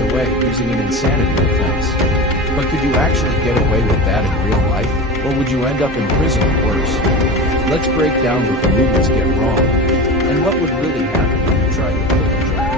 walks away using an insanity defense. But could you actually get away with that in real life, or would you end up in prison or worse? Let's break down what the movies get wrong, and what would really happen if you tried to kill the Joker.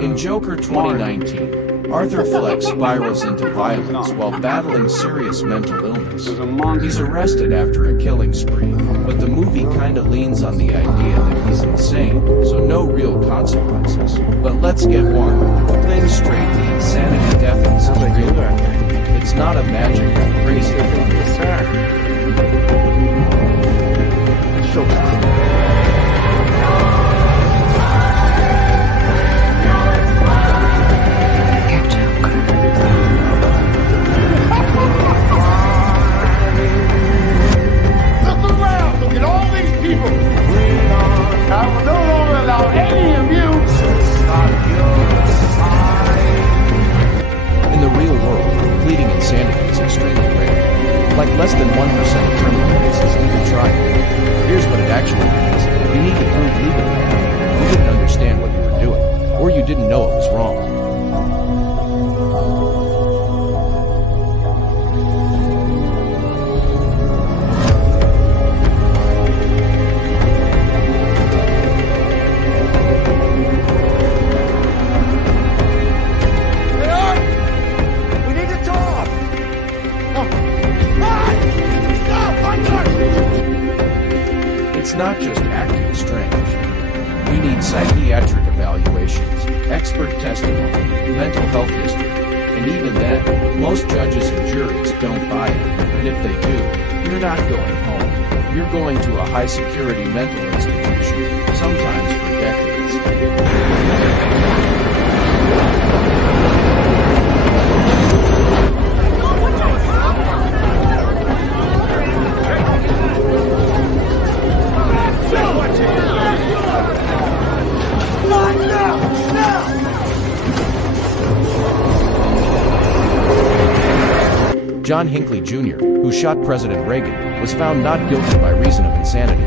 In Joker 2019, Arthur Fleck spirals into violence while battling serious mental illness. He's arrested after a killing spree, but the movie kinda leans on the idea that he's insane, so no real consequences. But let's get one thing straight, the insanity definitely is real. It's not a magic, crazy thing. Like less than 1% of criminal cases even try it. Here's what it actually means. You need to prove legally you didn't understand what you were doing, or you didn't know it was wrong. It's not just acting strange. We need psychiatric evaluations, expert testimony, mental health history, and even then, most judges and juries don't buy it. And if they do, you're not going home. You're going to a high-security mental institution, sometimes for decades. John Hinckley Jr., who shot President Reagan, was found not guilty by reason of insanity.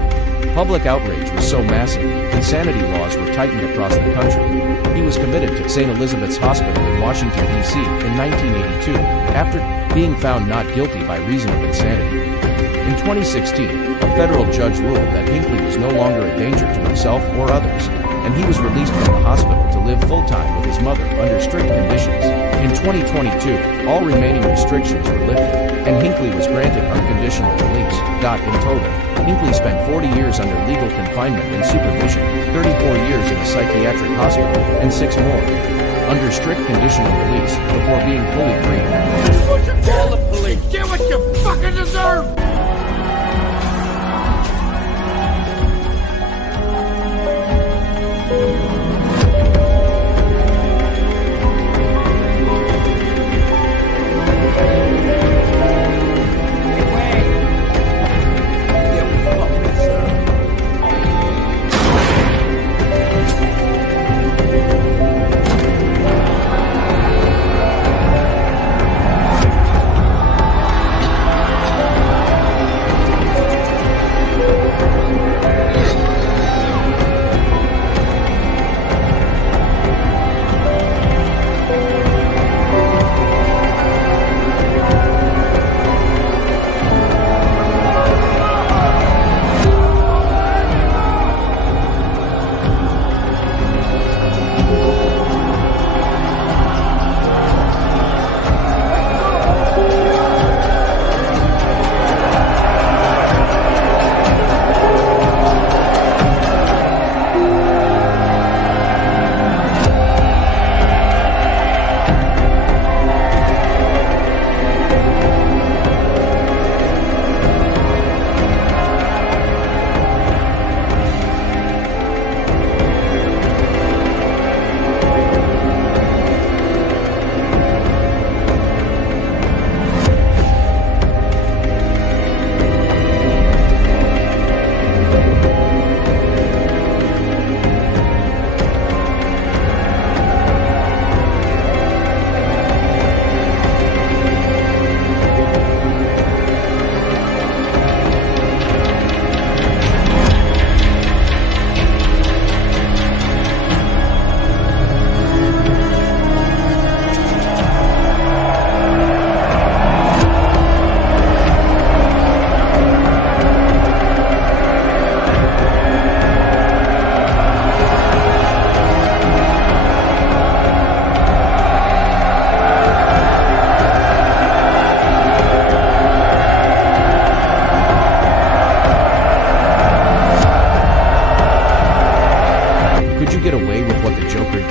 Public outrage was so massive, insanity laws were tightened across the country. He was committed to St. Elizabeth's Hospital in Washington, D.C. in 1982, after being found not guilty by reason of insanity. In 2016, a federal judge ruled that Hinckley was no longer a danger to himself or others, and he was released from the hospital to live full-time with his mother under strict conditions. In 2022, all remaining restrictions were lifted, and Hinckley was granted unconditional release. In total, Hinckley spent 40 years under legal confinement and supervision, 34 years in a psychiatric hospital, and 6 more under strict conditional release before being fully free. What you call the police? Get what you fucking deserve!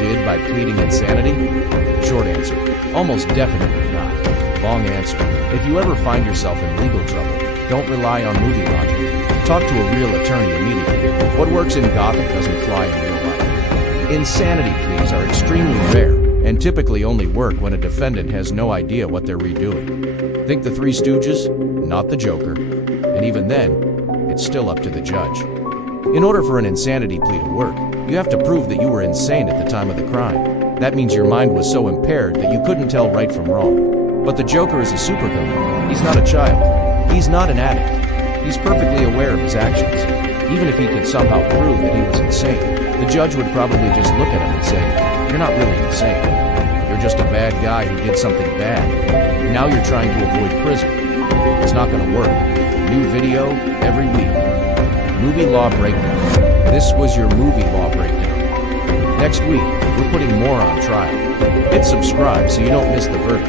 did by pleading insanity? Short answer, almost definitely not. Long answer, if you ever find yourself in legal trouble, don't rely on movie logic. Talk to a real attorney immediately. What works in Gotham doesn't fly in real life. Insanity pleas are extremely rare and typically only work when a defendant has no idea what they're redoing. Think the Three Stooges? Not the Joker. And even then, it's still up to the judge. In order for an insanity plea to work, you have to prove that you were insane at the time of the crime. That means your mind was so impaired that you couldn't tell right from wrong. But the Joker is a supervillain. He's not a child. He's not an addict. He's perfectly aware of his actions. Even if he could somehow prove that he was insane, the judge would probably just look at him and say, "You're not really insane. You're just a bad guy who did something bad. Now you're trying to avoid prison." It's not going to work. New video every week. Movie Law Breakdown. This was your Movie Law Breakdown. Next week, we're putting more on trial. Hit subscribe so you don't miss the verdict.